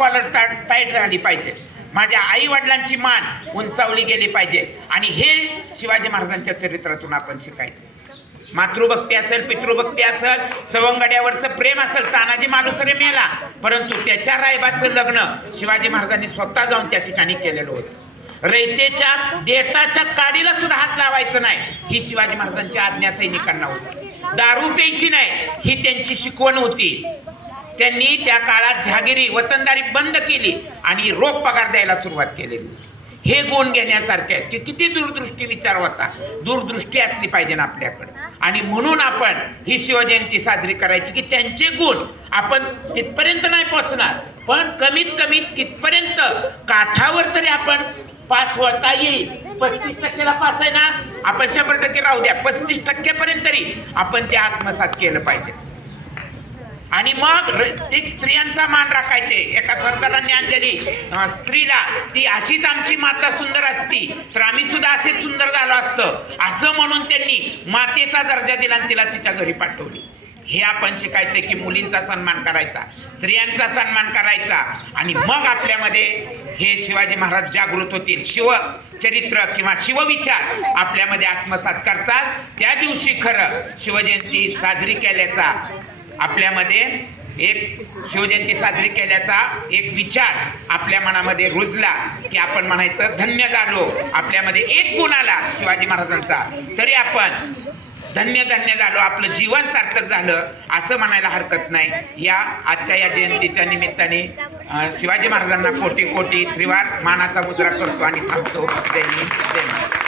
Collar tight झाली पाहिजे, माझ्या आई वडिलांची मान उंचावली गेली पाहिजे. आणि हे शिवाजी महाराजांच्या चरित्रातून आपण शिकायचं. मातृभक्ती असेल, पितृभक्ती असेल, सवंगड्यावरचं प्रेम असेल. तानाजी मालुसरे मेला, परंतु त्याच्या रायबाचं लग्न शिवाजी महाराजांनी स्वतः जाऊन त्या ठिकाणी केलेलं होतं. रयतेच्या देठाच्या काडीला सुद्धा हात लावायचं नाही, ही शिवाजी महाराजांची आज्ञा सैनिकांना होती. दारू प्यायची नाही, ही त्यांची शिकवण होती. त्यांनी त्या काळात जहागिरी वतनदारी बंद केली आणि रोख पगार द्यायला सुरुवात केलेली होती. हे गुण घेण्यासारखे आहेत की किती दूरदृष्टी विचार होता. दूरदृष्टी असली पाहिजे ना आपल्याकडे. आणि म्हणून आपण ही शिवजयंती साजरी करायची की त्यांचे गुण आपण तिथपर्यंत नाही पोहोचणार, पण कमीत कमी तिथपर्यंत काठावर तरी आपण पास होता येईल. 35%ला पास आहे ना, आपण 100% राहू द्या, 35% तरी आपण ते आत्मसात केलं पाहिजे. आणि मग प्रत्येक स्त्रियांचा मान राखायचे. एका सरदारांनी आणलेली स्त्रीला, ती अशीच आमची माता सुंदर असती तर आम्ही सुद्धा असेच सुंदर झालो असतं, असं म्हणून त्यांनी मातेचा दर्जा दिला आणि तिला तिच्या घरी पाठवली. हे आपण शिकायचं की मुलींचा सन्मान करायचा, स्त्रियांचा सन्मान करायचा. आणि मग आपल्यामध्ये हे शिवाजी महाराज जागृत होतील. शिवचरित्र किंवा शिवविचार आपल्यामध्ये आत्मसात करतात. त्या दिवशी खरं शिवजयंती साजरी केल्याचा आपल्यामध्ये एक शिवजयंती साजरी केल्याचा एक विचार आपल्या मनामध्ये रुजला की आपण म्हणायचं धन्य झालो. आपल्यामध्ये एक गुण आला शिवाजी महाराजांचा तरी आपण धन्य धन्य झालो, आपलं जीवन सार्थक झालं असं म्हणायला हरकत नाही. या आजच्या या जयंतीच्या निमित्ताने शिवाजी महाराजांना कोटी कोटी त्रिवार मानाचा मुजरा करतो आणि थांबतो. जय हिंद, जय महाराज.